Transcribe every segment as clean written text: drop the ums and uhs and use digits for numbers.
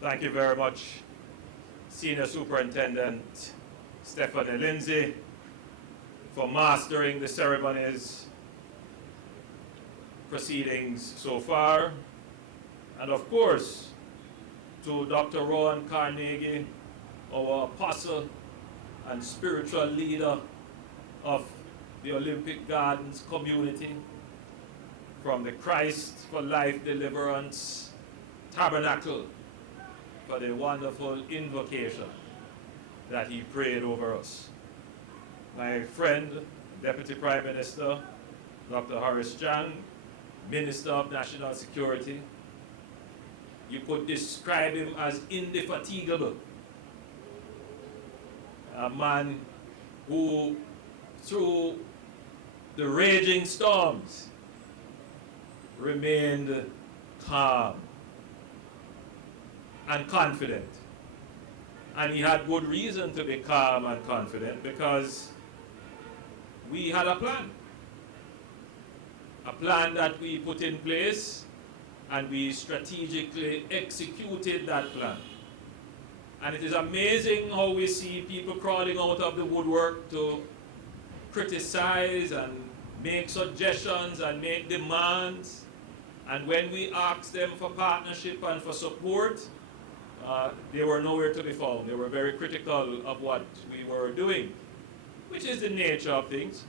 Thank you very much, Senior Superintendent Stephanie Lindsay, for mastering the ceremonies proceedings so far. And of course, to Dr. Rowan Carnegie, our apostle and spiritual leader of the Olympic Gardens community, from the Christ for Life Deliverance Tabernacle, for the wonderful invocation that he prayed over us. My friend, Deputy Prime Minister, Dr. Horace Chang, Minister of National Security, you could describe him as indefatigable. A man who, through the raging storms, remained calm and confident. And he had good reason to be calm and confident because we had a plan that we put in place, and we strategically executed that plan. And it is amazing how we see people crawling out of the woodwork to criticize and make suggestions and make demands. And when we asked them for partnership and for support, they were nowhere to be found. They were very critical of what we were doing, which is the nature of things.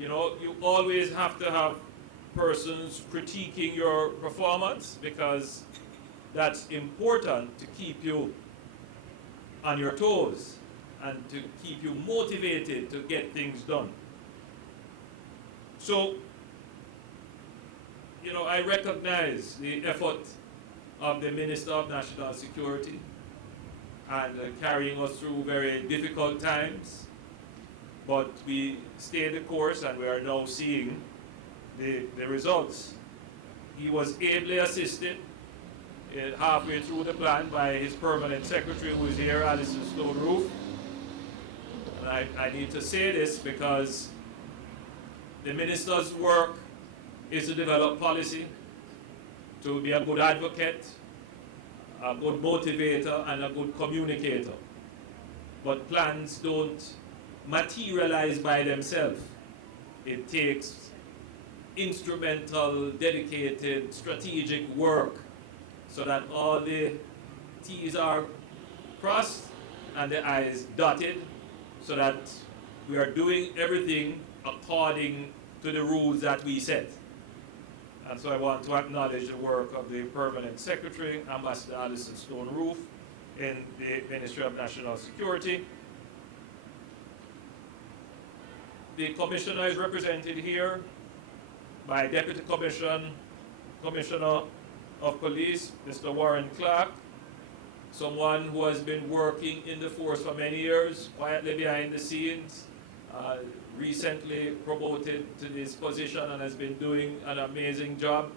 You know, you always have to have persons critiquing your performance because that's important to keep you on your toes and to keep you motivated to get things done. So, you know, I recognize the effort of the Minister of National Security and carrying us through very difficult times, but we stayed the course and we are now seeing the results. He was ably assisted halfway through the plan by his permanent secretary, who is here, Alison Stone Roof. And I need to say this because the minister's work is to develop policy, to be a good advocate, a good motivator, and a good communicator. But plans don't materialize by themselves. It takes instrumental, dedicated, strategic work so that all the T's are crossed and the I's dotted, so that we are doing everything according to the rules that we set. And so I want to acknowledge the work of the Permanent Secretary, Ambassador Alison Stone Roof, in the Ministry of National Security. The Commissioner is represented here by Deputy Commissioner of Police, Mr. Warren Clark, someone who has been working in the force for many years, quietly behind the scenes, recently promoted to this position and has been doing an amazing job.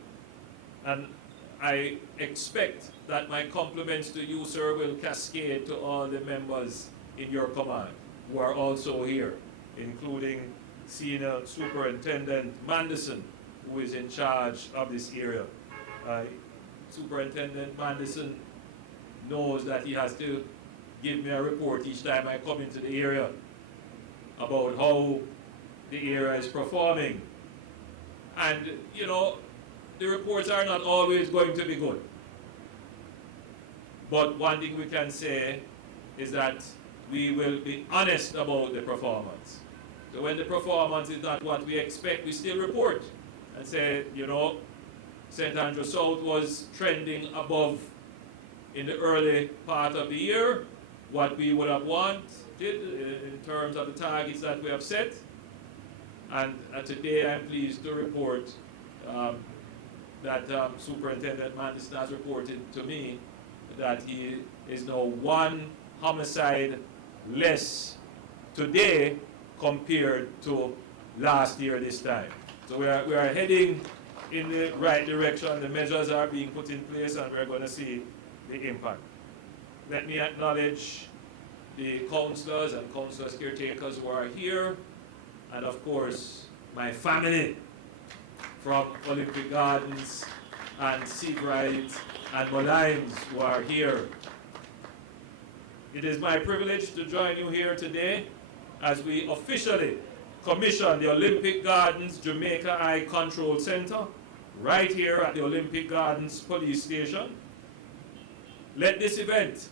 And I expect that my compliments to you, sir, will cascade to all the members in your command who are also here, including Senior Superintendent Mandison, who is in charge of this area. Superintendent Mandison knows that he has to give me a report each time I come into the area about how the area is performing. And, you know, the reports are not always going to be good. But one thing we can say is that we will be honest about the performance. So when the performance is not what we expect, we still report and say, you know, St. Andrew South was trending above in the early part of the year what we would have wanted in terms of the targets that we have set. And today I'm pleased to report that Superintendent Mandison has reported to me that he is now one homicide less today compared to last year this time. So we are heading in the right direction. The measures are being put in place and we're going to see the impact. Let me acknowledge the councillors and councillors caretakers who are here, and of course my family from Olympic Gardens and Seabright and Molimes who are here. It is my privilege to join you here today as we officially commission the Olympic Gardens Jamaica Eye Control Center right here at the Olympic Gardens Police Station. Let this event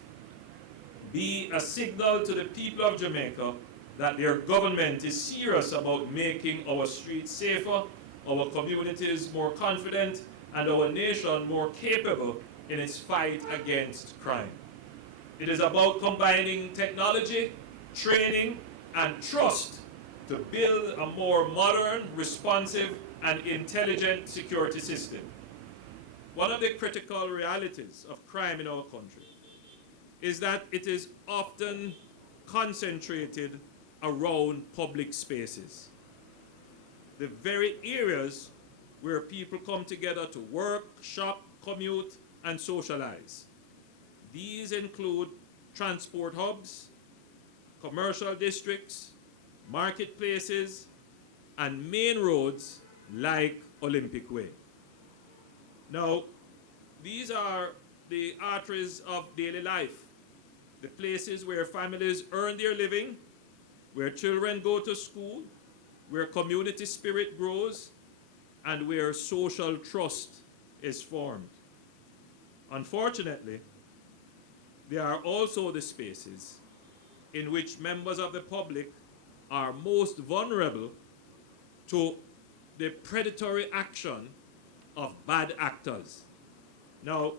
be a signal to the people of Jamaica that their government is serious about making our streets safer, our communities more confident, and our nation more capable in its fight against crime. It is about combining technology, training, and trust to build a more modern, responsive, and intelligent security system. One of the critical realities of crime in our country is that it is often concentrated around public spaces. The very areas where people come together to work, shop, commute, and socialize. These include transport hubs, commercial districts, marketplaces, and main roads like Olympic Way. Now, these are the arteries of daily life, the places where families earn their living, where children go to school, where community spirit grows, and where social trust is formed. Unfortunately, there are also the spaces in which members of the public are most vulnerable to the predatory action of bad actors. Now,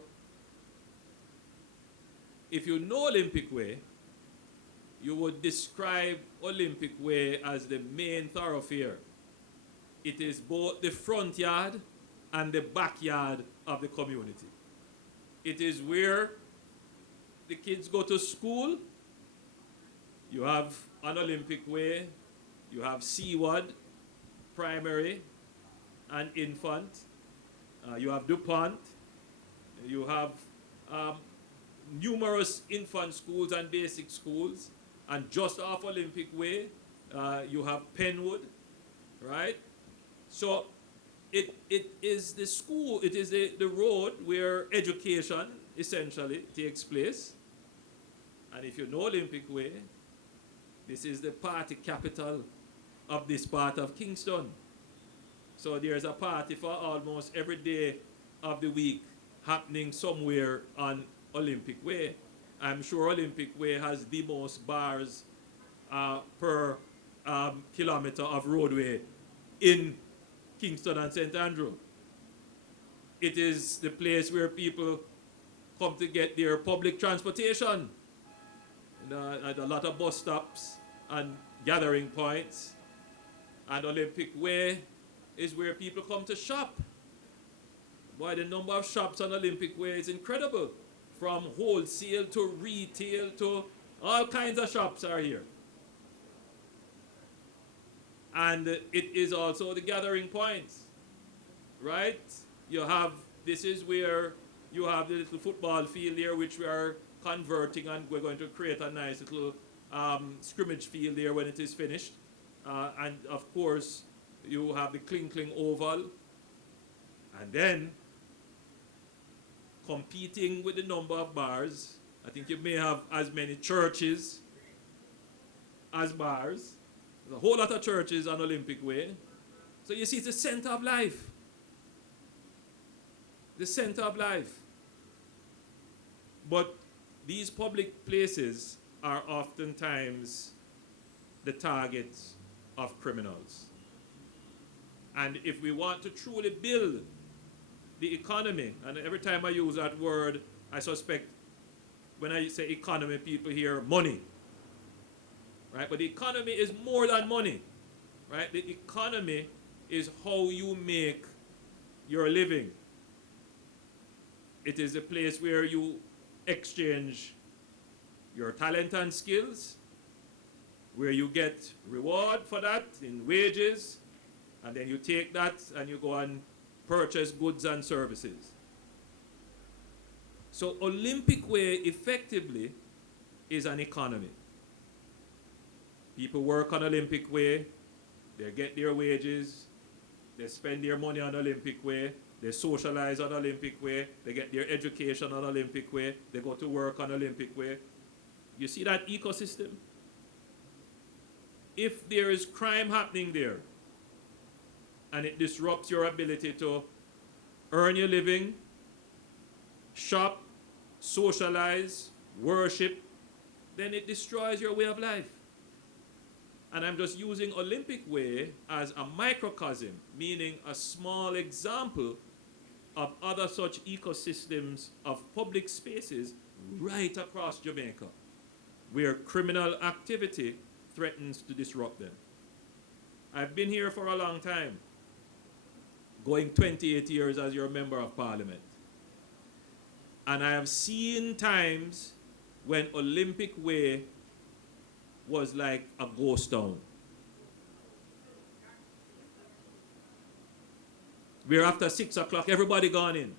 if you know Olympic Way, you would describe Olympic Way as the main thoroughfare. It is both the front yard and the backyard of the community. It is where the kids go to school. You have an Olympic Way, you have Seaward, primary and infant, you have DuPont, you have numerous infant schools and basic schools, and just off Olympic Way, you have Penwood, right? So it is the school, it is the road where education essentially takes place. And if you know Olympic Way, this is the party capital of this part of Kingston. So there's a party for almost every day of the week happening somewhere on Olympic Way. I'm sure Olympic Way has the most bars per kilometer of roadway in Kingston and St. Andrew. It is the place where people come to get their public transportation. At a lot of bus stops and gathering points. And Olympic Way is where people come to shop. Boy, the number of shops on Olympic Way is incredible. From wholesale to retail to all kinds of shops are here. And it is also the gathering points, right? This is where you have the little football field here, which we are converting, and we're going to create a nice little scrimmage field there when it is finished. And of course, you have the Kling Oval. And then, competing with the number of bars, I think you may have as many churches as bars. There's a whole lot of churches on Olympic Way. So you see, it's the center of life. The center of life. But these public places are oftentimes the targets of criminals. And if we want to truly build the economy, and every time I use that word, I suspect when I say economy, people hear money. Right? But the economy is more than money. Right? The economy is how you make your living. It is a place where you exchange your talent and skills, where you get reward for that in wages, and then you take that and you go and purchase goods and services. So Olympic Way effectively is an economy. People work on Olympic Way, they get their wages, they spend their money on Olympic Way, They socialize on Olympic way. They get their education on Olympic way. They go to work on Olympic way. You see that ecosystem? If there is crime happening there, and it disrupts your ability to earn your living, shop, socialize, worship, then it destroys your way of life. And I'm just using Olympic Way as a microcosm, meaning a small example of other such ecosystems of public spaces right across Jamaica, where criminal activity threatens to disrupt them. I've been here for a long time, going 28 years as your member of parliament. And I have seen times when Olympic Way was like a ghost town, where after 6 o'clock, everybody gone in.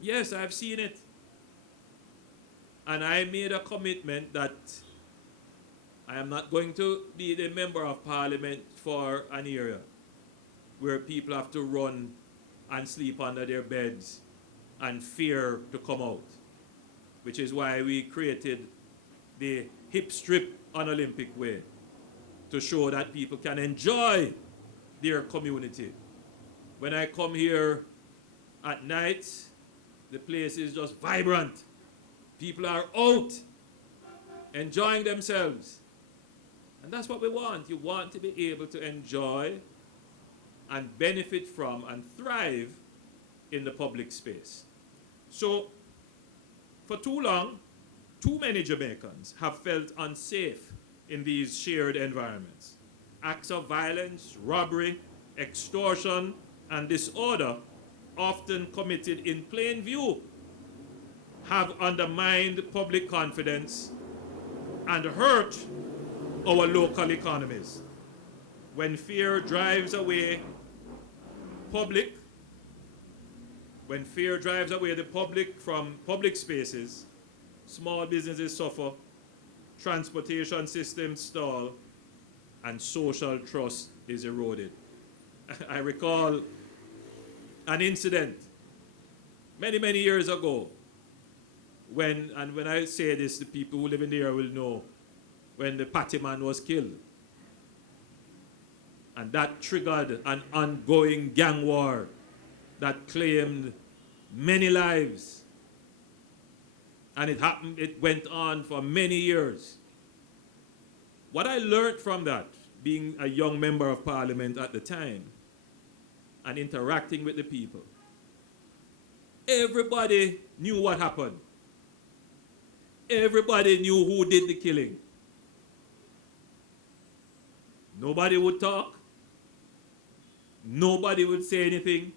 Yes, I've seen it. And I made a commitment that I am not going to be the member of parliament for an area where people have to run and sleep under their beds and fear to come out, which is why we created the hip strip on Olympic Way, to show that people can enjoy their community. When I come here at night, the place is just vibrant. People are out, enjoying themselves. And that's what we want. You want to be able to enjoy and benefit from and thrive in the public space. So, for too long, too many Jamaicans have felt unsafe in these shared environments. Acts of violence, robbery, extortion, and disorder, often committed in plain view, have undermined public confidence and hurt our local economies. When fear drives away the public from public spaces, small businesses suffer, transportation systems stall, and social trust is eroded. I recall an incident many, many years ago when I say this, the people who live in the area will know, when the Patty man was killed. And that triggered an ongoing gang war that claimed many lives. And it went on for many years. What I learned from that, being a young member of parliament at the time, and interacting with the people, everybody knew what happened. Everybody knew who did the killing. Nobody would talk. Nobody would say anything.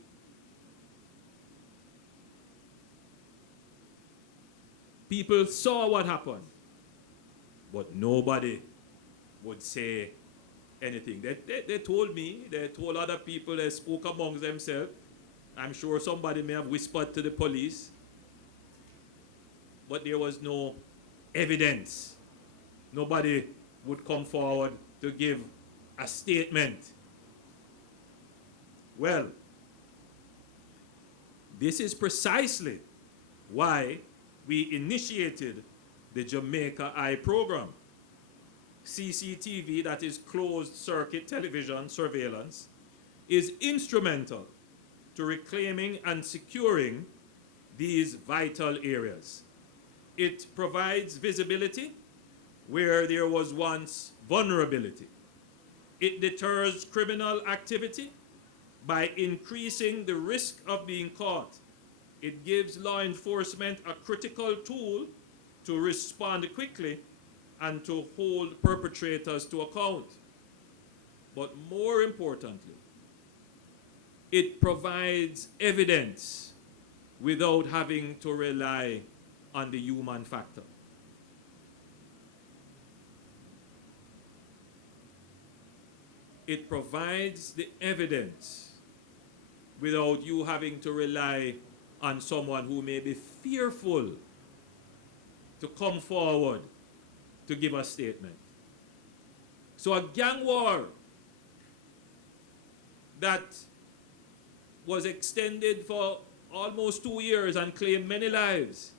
People saw what happened, but nobody would say anything. They told me, they told other people, they spoke amongst themselves. I'm sure somebody may have whispered to the police, but there was no evidence. Nobody would come forward to give a statement. Well, this is precisely why we initiated the Jamaica Eye program. CCTV, that is closed circuit television surveillance, is instrumental to reclaiming and securing these vital areas. It provides visibility where there was once vulnerability. It deters criminal activity by increasing the risk of being caught. It gives law enforcement a critical tool to respond quickly and to hold perpetrators to account. But more importantly, it provides evidence without having to rely on the human factor. It provides the evidence without you having to rely on someone who may be fearful to come forward to give a statement. So a gang war that was extended for almost 2 years and claimed many lives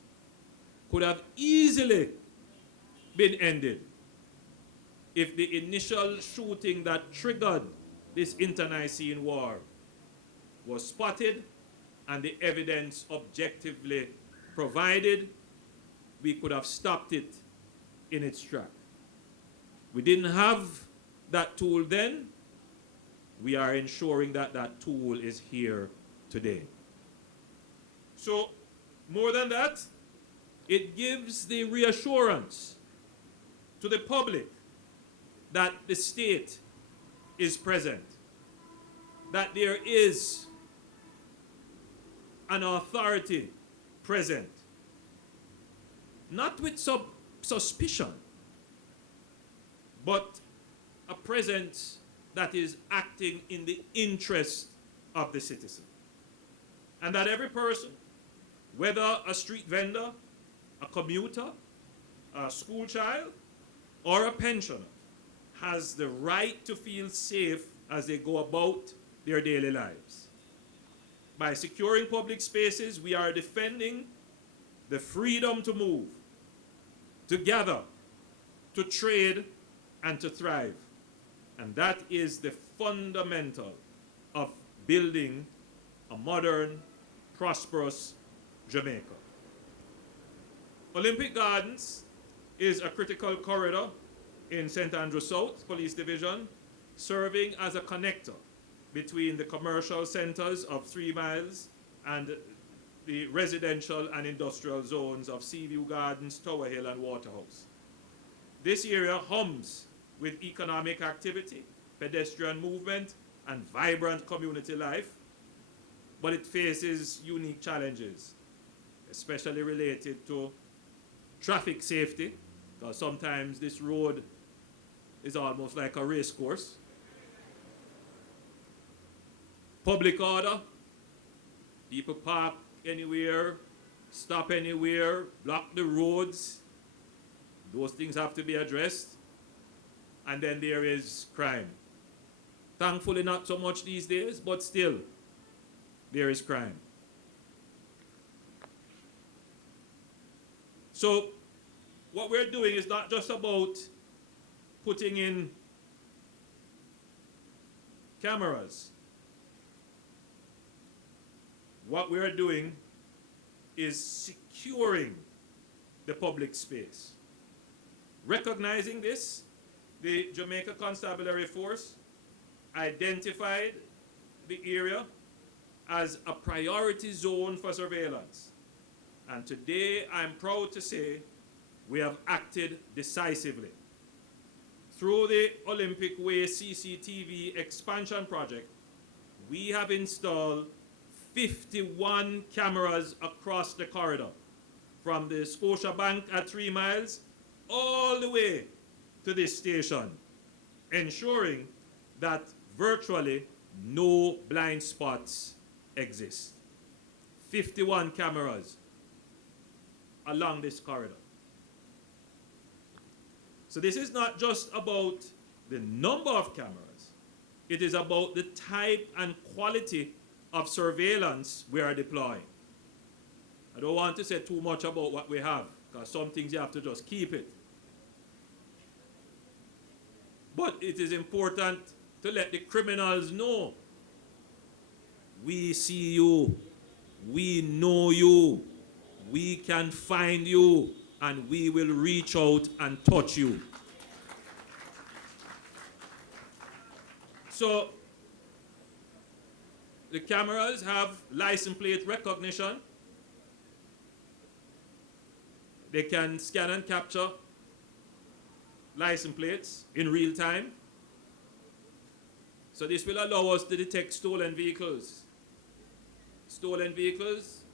could have easily been ended if the initial shooting that triggered this internecine war was spotted and the evidence objectively provided. We could have stopped it in its track. We didn't have that tool then. We are ensuring that that tool is here today. So, more than that, it gives the reassurance to the public that the state is present, that there is an authority present, not with suspicion, but a presence that is acting in the interest of the citizen. And that every person, whether a street vendor, a commuter, a school child, or a pensioner, has the right to feel safe as they go about their daily lives. By securing public spaces, we are defending the freedom to move, to gather, to trade, and to thrive. And that is the fundamental of building a modern, prosperous Jamaica. Olympic Gardens is a critical corridor in St. Andrew South Police Division, serving as a connector between the commercial centers of 3 Miles and the residential and industrial zones of Seaview Gardens, Tower Hill, and Waterhouse. This area hums with economic activity, pedestrian movement, and vibrant community life, but it faces unique challenges, especially related to traffic safety, because sometimes this road is almost like a race course. Public order, people park anywhere, stop anywhere, block the roads. Those things have to be addressed. And then there is crime. Thankfully not so much these days, but still, there is crime. So, what we're doing is not just about putting in cameras. What we're doing is securing the public space. Recognizing this, the Jamaica Constabulary Force identified the area as a priority zone for surveillance. And today, I'm proud to say we have acted decisively. Through the Olympic Way CCTV expansion project, we have installed 51 cameras across the corridor, from the Scotiabank at 3 Miles all the way to this station, ensuring that virtually no blind spots exist. 51 cameras along this corridor. So this is not just about the number of cameras, it is about the type and quality of surveillance we are deploying. I don't want to say too much about what we have, because some things you have to just keep it. But it is important to let the criminals know, we see you, we know you, we can find you, and we will reach out and touch you. So, the cameras have license plate recognition. They can scan and capture license plates in real time. So this will allow us to detect stolen vehicles. Stolen vehicles,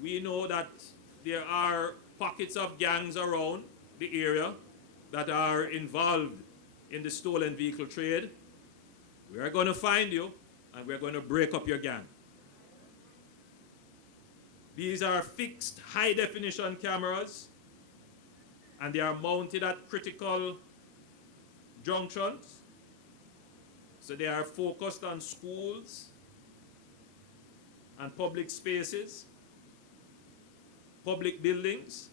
we know that there are pockets of gangs around the area that are involved in the stolen vehicle trade. We are going to find you, and we're going to break up your gang. These are fixed high-definition cameras, and they are mounted at critical junctions. So they are focused on schools, and public spaces, public buildings,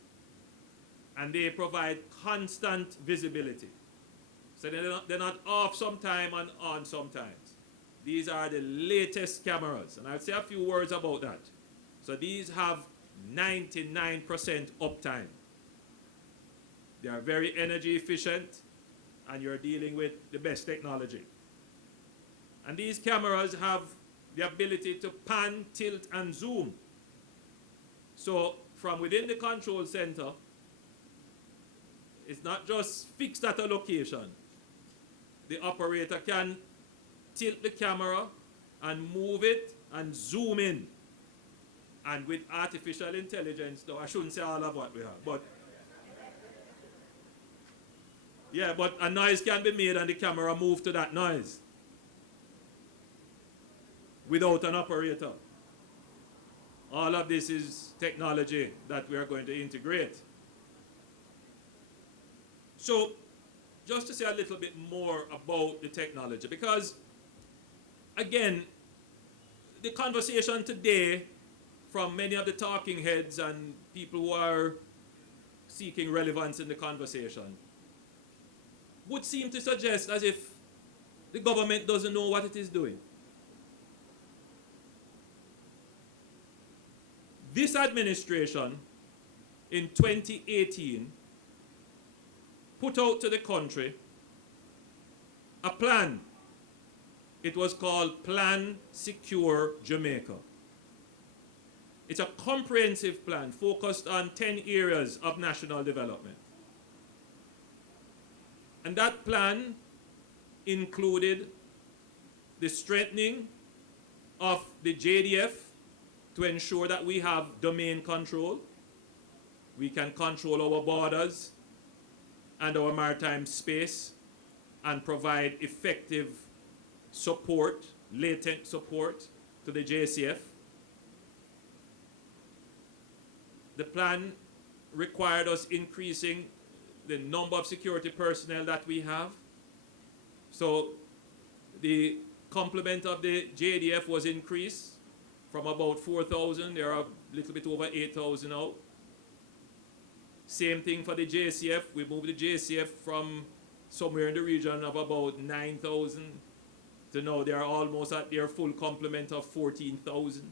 and they provide constant visibility. So they're not off sometime and on sometimes. These are the latest cameras, and I'll say a few words about that. So these have 99% uptime. They are very energy efficient, and you're dealing with the best technology. And these cameras have the ability to pan, tilt, and zoom. So from within the control center, it's not just fixed at a location. The operator can tilt the camera and move it and zoom in. And with artificial intelligence, though I shouldn't say all of what we have, but yeah, but a noise can be made and the camera move to that noise without an operator. All of this is technology that we are going to integrate. So, just to say a little bit more about the technology, because, again, the conversation today from many of the talking heads and people who are seeking relevance in the conversation would seem to suggest as if the government doesn't know what it is doing. This administration in 2018 put out to the country a plan. It was called Plan Secure Jamaica. It's a comprehensive plan focused on 10 areas of national development. And that plan included the strengthening of the JDF to ensure that we have domain control. We can control our borders and our maritime space and provide effective support, latent support to the JCF. The plan required us increasing the number of security personnel that we have. So the complement of the JDF was increased from about 4,000, there are a little bit over 8,000 now. Same thing for the JCF. We moved the JCF from somewhere in the region of about 9,000 to now they are almost at their full complement of 14,000.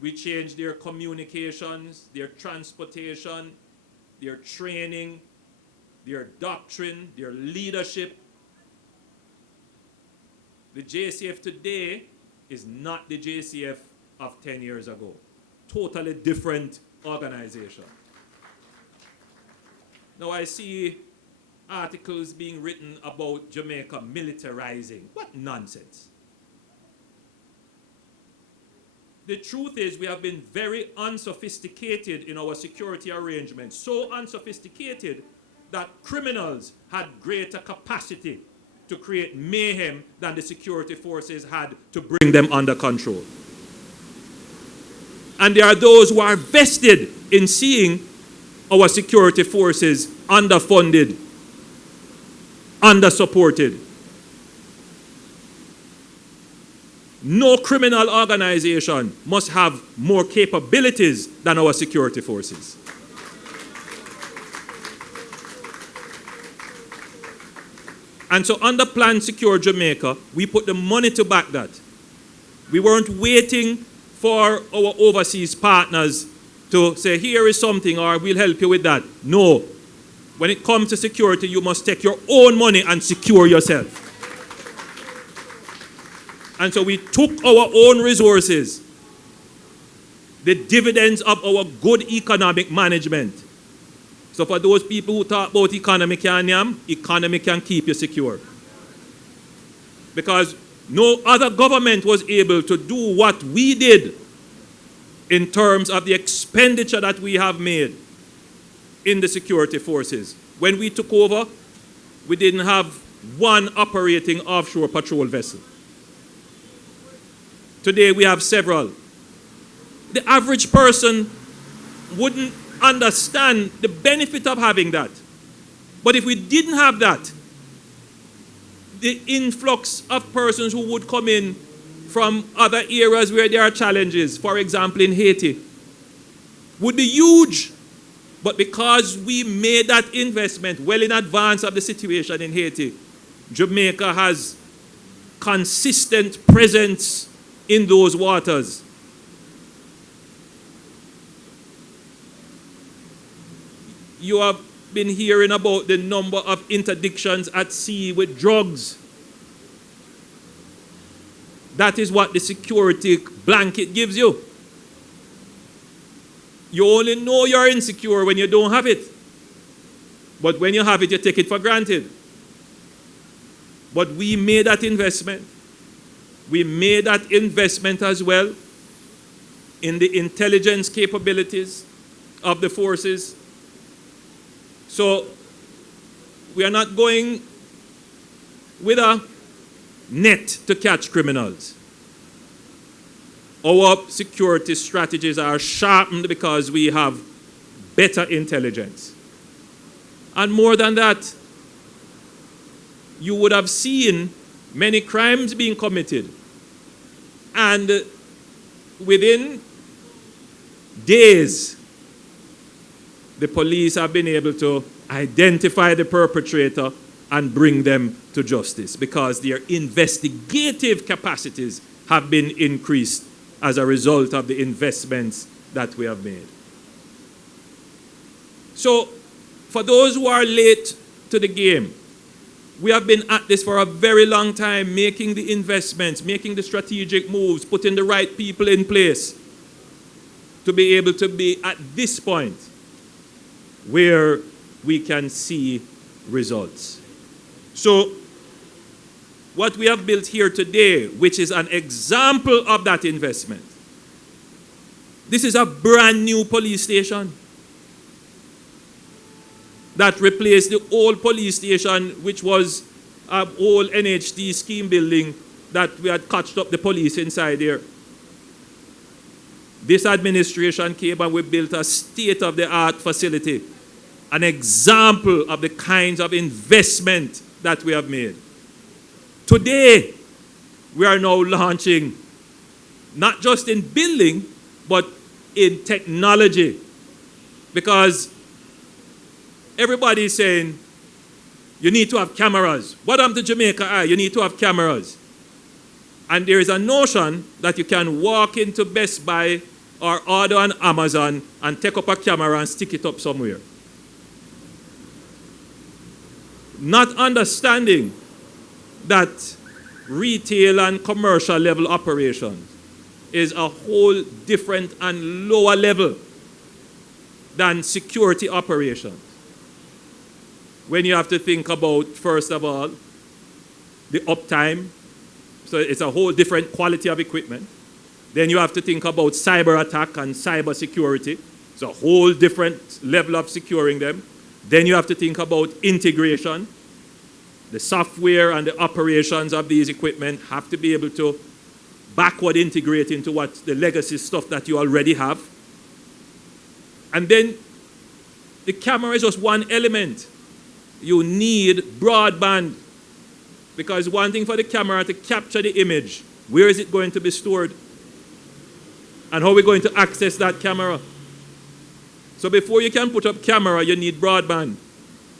We changed their communications, their transportation, their training, their doctrine, their leadership. The JCF today is not the JCF of 10 years ago. Totally different organization. Now I see articles being written about Jamaica militarizing. What nonsense. The truth is we have been very unsophisticated in our security arrangements. So unsophisticated that criminals had greater capacity to create mayhem than the security forces had to bring them under control. And there are those who are vested in seeing our security forces underfunded, undersupported. No criminal organization must have more capabilities than our security forces. And so under Plan Secure Jamaica, we put the money to back that. We weren't waiting for our overseas partners to say, here is something, or we'll help you with that. No. When it comes to security, you must take your own money and secure yourself. And so we took our own resources, the dividends of our good economic management. So for those people who talk about economy can keep you secure. Because no other government was able to do what we did in terms of the expenditure that we have made in the security forces. When we took over, we didn't have one operating offshore patrol vessel. Today we have several. The average person wouldn't understand the benefit of having that. But if we didn't have that, the influx of persons who would come in from other areas where there are challenges, for example in Haiti, would be huge. But because we made that investment well in advance of the situation in Haiti, Jamaica has consistent presence in those waters. You have been hearing about the number of interdictions at sea with drugs. That is what the security blanket gives you. You only know you're insecure when you don't have it. But when you have it, you take it for granted. But we made that investment. We made that investment as well in the intelligence capabilities of the forces. So we are not going with a net to catch criminals. Our security strategies are sharpened because we have better intelligence. And more than that, you would have seen many crimes being committed. And within days, the police have been able to identify the perpetrator and bring them to justice because their investigative capacities have been increased as a result of the investments that we have made. So, for those who are late to the game, we have been at this for a very long time, making the investments, making the strategic moves, putting the right people in place to be able to be at this point where we can see results. So, what we have built here today, which is an example of that investment, this is a brand new police station that replaced the old police station, which was an old NHT scheme building that we had catched up the police inside there. This administration came and we built a state-of-the-art facility, an example of the kinds of investment that we have made. Today, we are now launching, not just in building, but in technology. Because everybody is saying, you need to have cameras. What happened to Jamaica Eye? You need to have cameras. And there is a notion that you can walk into Best Buy or order on Amazon and take up a camera and stick it up somewhere. Not understanding that retail and commercial level operations is a whole different and lower level than security operations. When you have to think about, first of all, the uptime, so it's a whole different quality of equipment. Then you have to think about cyber attack and cyber security. It's a whole different level of securing them. Then you have to think about integration. The software and the operations of these equipment have to be able to backward integrate into what the legacy stuff that you already have. And then the camera is just one element. You need broadband, because one thing for the camera to capture the image, where is it going to be stored? And how are we going to access that camera? So before you can put up camera, you need broadband.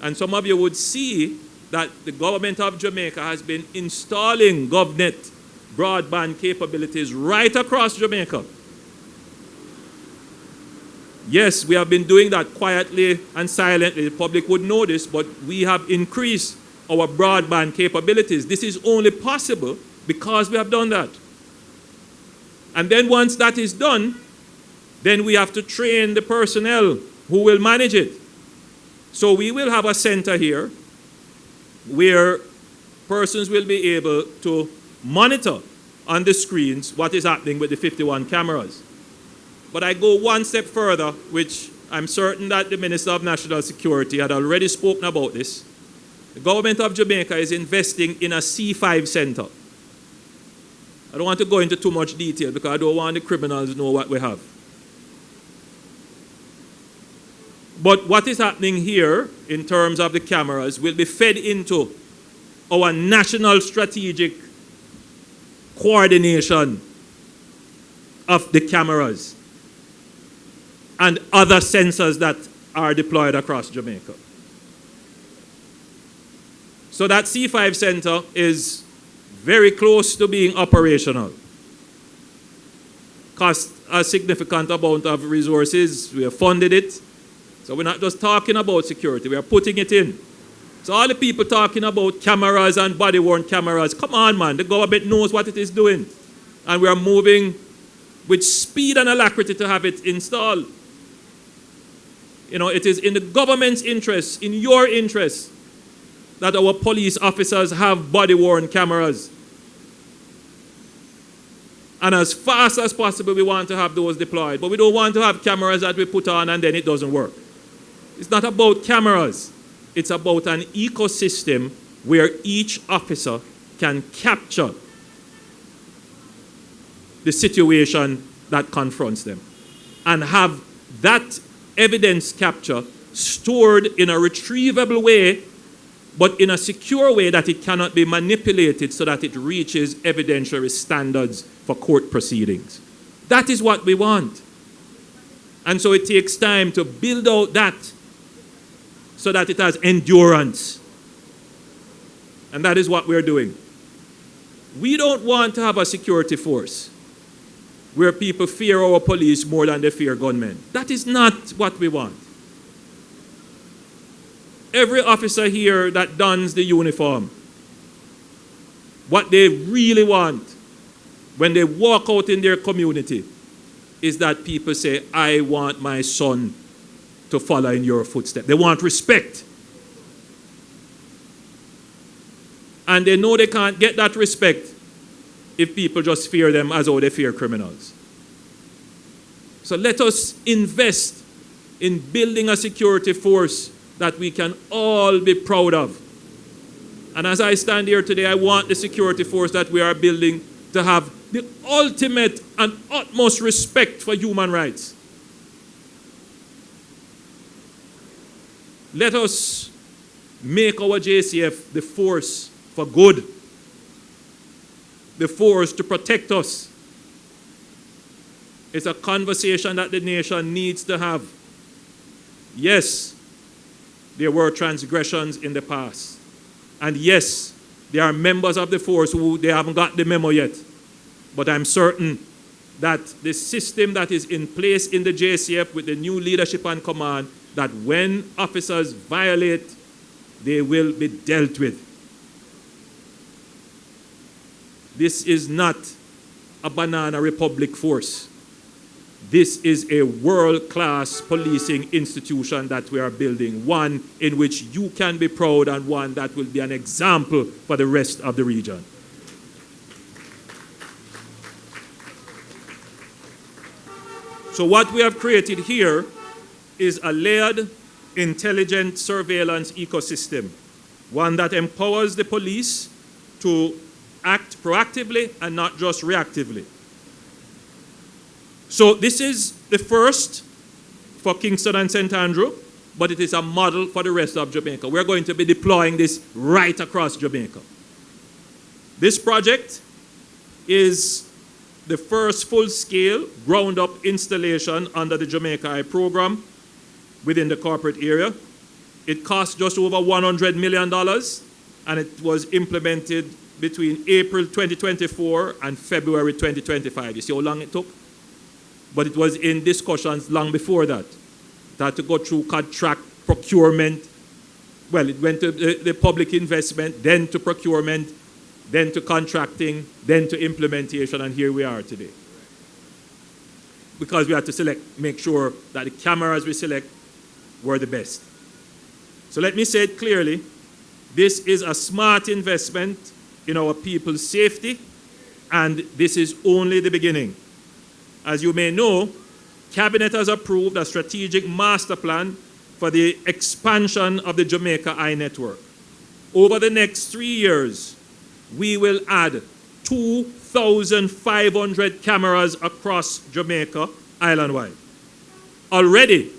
And some of you would see that the government of Jamaica has been installing GovNet broadband capabilities right across Jamaica. Yes, we have been doing that quietly and silently. The public would know this, but we have increased our broadband capabilities. This is only possible because we have done that. And then once that is done, then we have to train the personnel who will manage it. So we will have a center here where persons will be able to monitor on the screens what is happening with the 51 cameras. But I go one step further, which I'm certain that the Minister of National Security had already spoken about this. The government of Jamaica is investing in a C5 center. I don't want to go into too much detail because I don't want the criminals to know what we have. But what is happening here in terms of the cameras will be fed into our national strategic coordination of the cameras and other sensors that are deployed across Jamaica. So that C5 center is very close to being operational. Cost a significant amount of resources. We have funded it. So we're not just talking about security, we are putting it in. So all the people talking about cameras and body-worn cameras, come on, man, the government knows what it is doing. And we are moving with speed and alacrity to have it installed. You know, it is in the government's interest, in your interest, that our police officers have body-worn cameras. And as fast as possible, we want to have those deployed. But we don't want to have cameras that we put on and then it doesn't work. It's not about cameras. It's about an ecosystem where each officer can capture the situation that confronts them and have that evidence capture stored in a retrievable way, but in a secure way that it cannot be manipulated so that it reaches evidentiary standards for court proceedings. That is what we want. And so it takes time to build out that so that it has endurance. And that is what we're doing. We don't want to have a security force where people fear our police more than they fear gunmen. That is not what we want. Every officer here that dons the uniform, what they really want when they walk out in their community is that people say, I want my son to follow in your footsteps. They want respect. And they know they can't get that respect if people just fear them as though they fear criminals. So let us invest in building a security force that we can all be proud of. And as I stand here today, I want the security force that we are building to have the ultimate and utmost respect for human rights. Let us make our JCF the force for good, the force to protect us. It's a conversation that the nation needs to have. Yes, there were transgressions in the past. And yes, there are members of the force who they haven't got the memo yet. But I'm certain that the system that is in place in the JCF with the new leadership and command, that when officers violate, they will be dealt with. This is not a banana republic force. This is a world-class policing institution that we are building, one in which you can be proud and one that will be an example for the rest of the region. So what we have created here is a layered, intelligent surveillance ecosystem, one that empowers the police to act proactively and not just reactively. So this is the first for Kingston and St. Andrew, but it is a model for the rest of Jamaica. We're going to be deploying this right across Jamaica. This project is the first full-scale, ground-up installation under the Jamaica Eye program within the corporate area. It cost just over $100 million, and it was implemented between April 2024 and February 2025. You see how long it took? But it was in discussions long before that. It had to go through contract, procurement. Well, it went to the public investment, then to procurement, then to contracting, then to implementation, and here we are today. Because we had to make sure that the cameras we select were the best. So let me say it clearly, this is a smart investment in our people's safety, and this is only the beginning. As you may know, Cabinet has approved a strategic master plan for the expansion of the Jamaica Eye network. Over the next 3 years, we will add 2,500 cameras across Jamaica, island-wide. Already,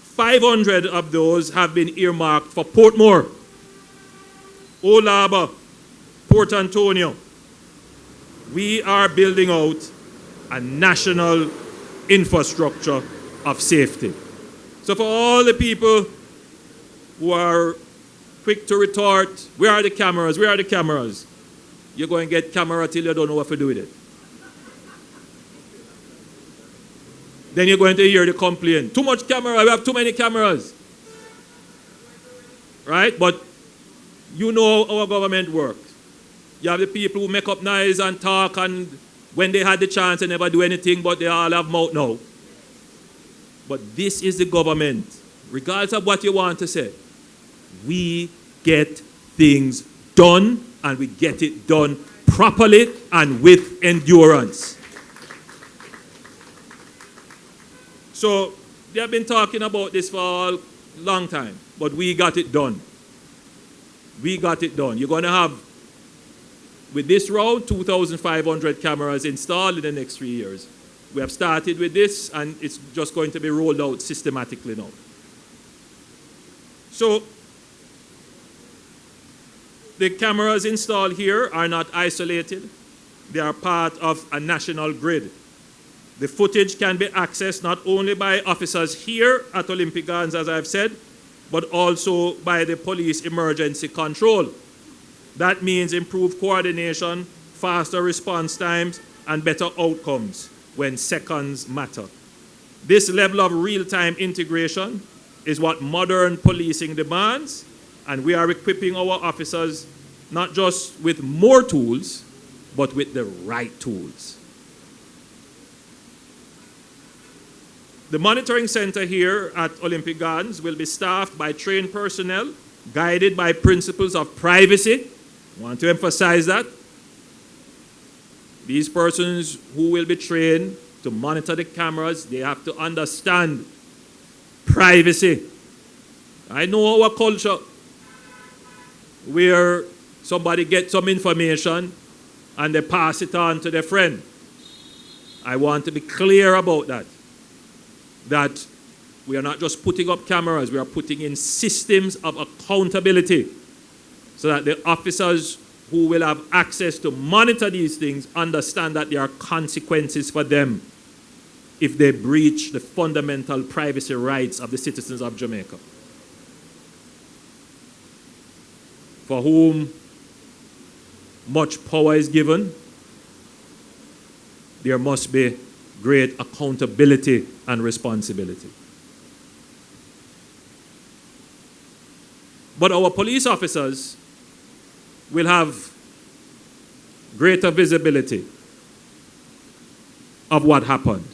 500 of those have been earmarked for Portmore, Olaba, Port Antonio, We are building out a national infrastructure of safety. So for all the people who are quick to retort, where are the cameras, where are the cameras? You're going to get camera till you don't know what to do with it. Then you're going to hear the complaint. Too much camera, we have too many cameras. Right? But you know how our government works. You have the people who make up noise and talk, and when they had the chance they never do anything, but they all have mouth now. But this is the government. Regardless of what you want to say, we get things done, and we get it done properly and with endurance. So they have been talking about this for a long time, but we got it done. We got it done. You're going to have, with this round, 2,500 cameras installed in the next 3 years. We have started with this, and it's just going to be rolled out systematically now. So the cameras installed here are not isolated. They are part of a national grid. The footage can be accessed not only by officers here at Olympic Gardens, as I've said, but also by the police emergency control. That means improved coordination, faster response times, and better outcomes when seconds matter. This level of real-time integration is what modern policing demands, and we are equipping our officers not just with more tools, but with the right tools. The monitoring center here at Olympic Gardens will be staffed by trained personnel, guided by principles of privacy. I want to emphasize that. These persons who will be trained to monitor the cameras, they have to understand privacy. I know our culture where somebody gets some information and they pass it on to their friend. I want to be clear about that. That we are not just putting up cameras, we are putting in systems of accountability so that the officers who will have access to monitor these things understand that there are consequences for them if they breach the fundamental privacy rights of the citizens of Jamaica, for whom much power is given. There must be great accountability and responsibility. But our police officers will have greater visibility of what happened.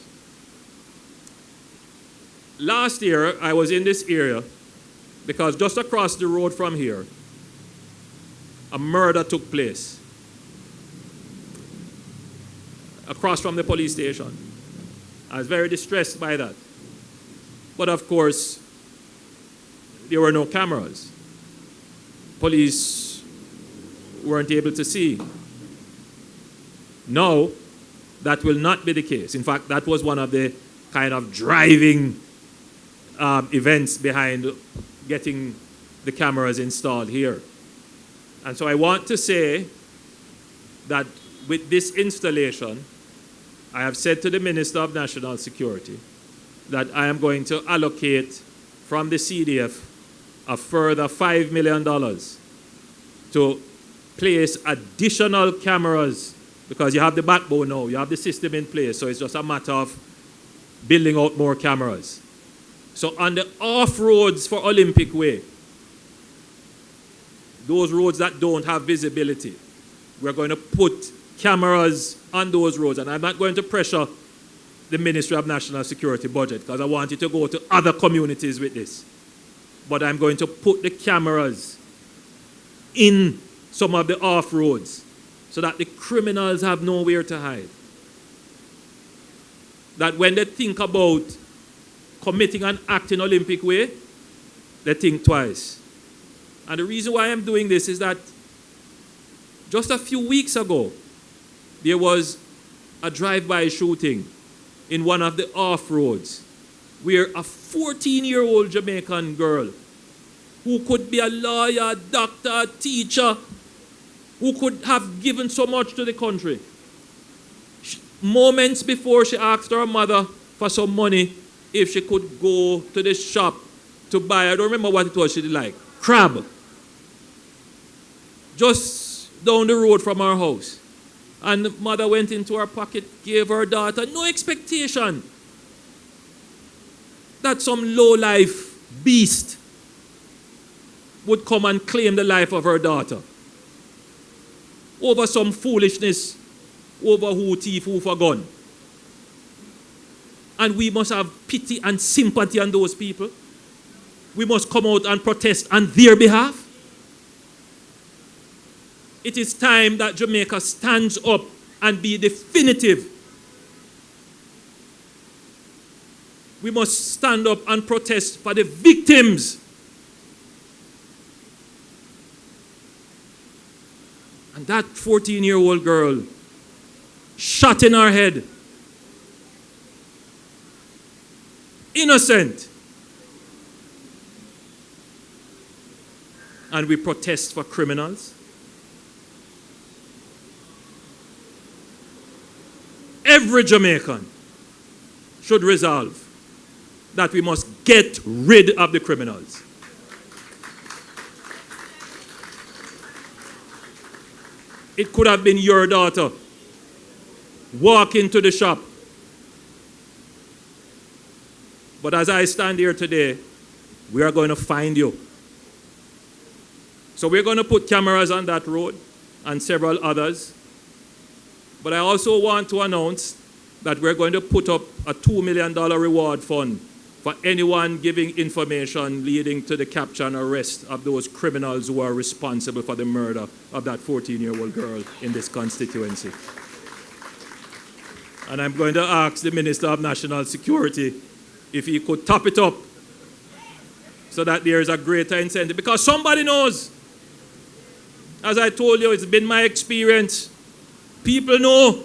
Last year, I was in this area because just across the road from here, a murder took place across from the police station. I was very distressed by that. But of course, there were no cameras. Police weren't able to see. No, that will not be the case. In fact, that was one of the kind of driving events behind getting the cameras installed here. And so I want to say that with this installation, I have said to the Minister of National Security that I am going to allocate from the CDF a further $5 million to place additional cameras, because you have the backbone now, you have the system in place, so it's just a matter of building out more cameras. So on the off roads for Olympic Way, those roads that don't have visibility, we're going to put cameras on those roads. And I'm not going to pressure the Ministry of National Security budget because I want you to go to other communities with this. But I'm going to put the cameras in some of the off roads so that the criminals have nowhere to hide. That when they think about committing an act in Olympic Way, they think twice. And the reason why I'm doing this is that just a few weeks ago, there was a drive-by shooting in one of the off-roads where a 14-year-old Jamaican girl who could be a lawyer, doctor, teacher, who could have given so much to the country, moments before she asked her mother for some money if she could go to the shop to buy, I don't remember what it was she did like, crab. Just down the road from her house. And the mother went into her pocket, gave her daughter no expectation that some low-life beast would come and claim the life of her daughter over some foolishness, over who thief, who for gun. And we must have pity and sympathy on those people. We must come out and protest on their behalf. It is time that Jamaica stands up and be definitive. We must stand up and protest for the victims. And that 14-year-old girl shot in her head. Innocent. And we protest for criminals. Every Jamaican should resolve that we must get rid of the criminals. It could have been your daughter walking to the shop. But as I stand here today, we are going to find you. So we're going to put cameras on that road and several others. But I also want to announce that we're going to put up a $2 million reward fund for anyone giving information leading to the capture and arrest of those criminals who are responsible for the murder of that 14-year-old girl in this constituency. And I'm going to ask the Minister of National Security if he could top it up so that there is a greater incentive. Because somebody knows. As I told you, it's been my experience. People know,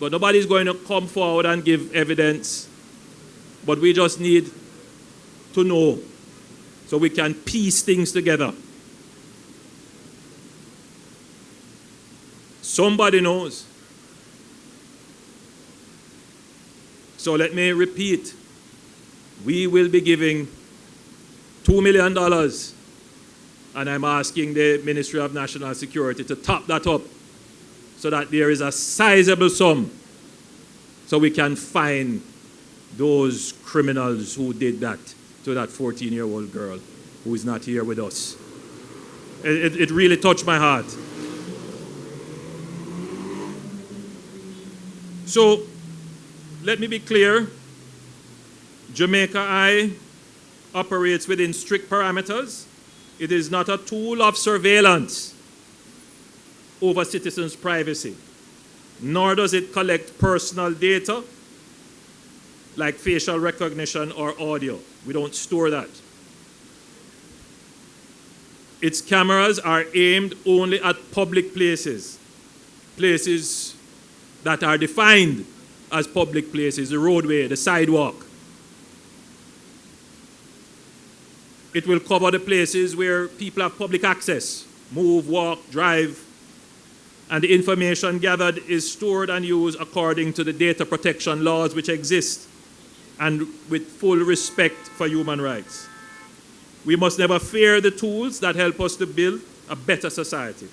but nobody's going to come forward and give evidence. But we just need to know so we can piece things together. Somebody knows. So let me repeat. We will be giving $2 million. And I'm asking the Ministry of National Security to top that up so that there is a sizable sum so we can find those criminals who did that to that 14-year-old girl who is not here with us. It really touched my heart. So, let me be clear. Jamaica Eye operates within strict parameters. It is not a tool of surveillance over citizens' privacy, nor does it collect personal data like facial recognition or audio. We don't store that. Its cameras are aimed only at public places, places that are defined as public places, the roadway, the sidewalk. It will cover the places where people have public access, move, walk, drive, and the information gathered is stored and used according to the data protection laws which exist and with full respect for human rights. We must never fear the tools that help us to build a better society.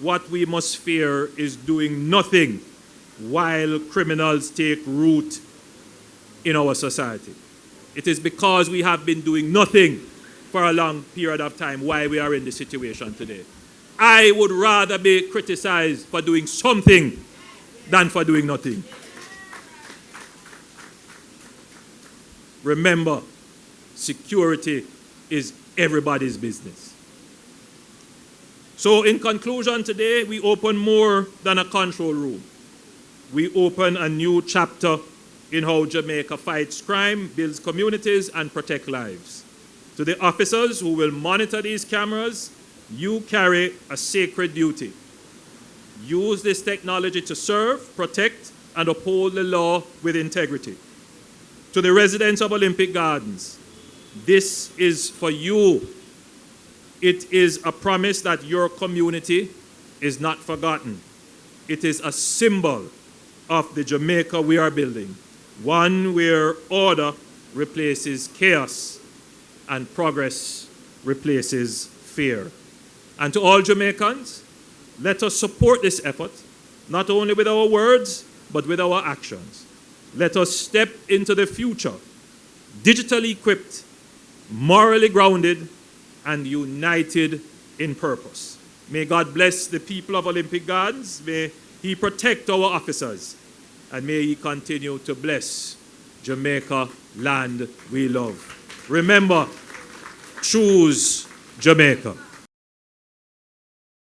What we must fear is doing nothing while criminals take root in our society. It is because we have been doing nothing for a long period of time why we are in this situation today. I would rather be criticized for doing something than for doing nothing. Remember, security is everybody's business. So in conclusion today, we open more than a control room. We open a new chapter in how Jamaica fights crime, builds communities, and protects lives. To the officers who will monitor these cameras, you carry a sacred duty. Use this technology to serve, protect, and uphold the law with integrity. To the residents of Olympic Gardens, this is for you. It is a promise that your community is not forgotten. It is a symbol of the Jamaica we are building, one where order replaces chaos and progress replaces fear. And to all Jamaicans, let us support this effort, not only with our words, but with our actions. Let us step into the future, digitally equipped, morally grounded, and united in purpose. May God bless the people of Olympic Gardens. May He protect our officers. And may He continue to bless Jamaica, land we love. Remember, choose Jamaica.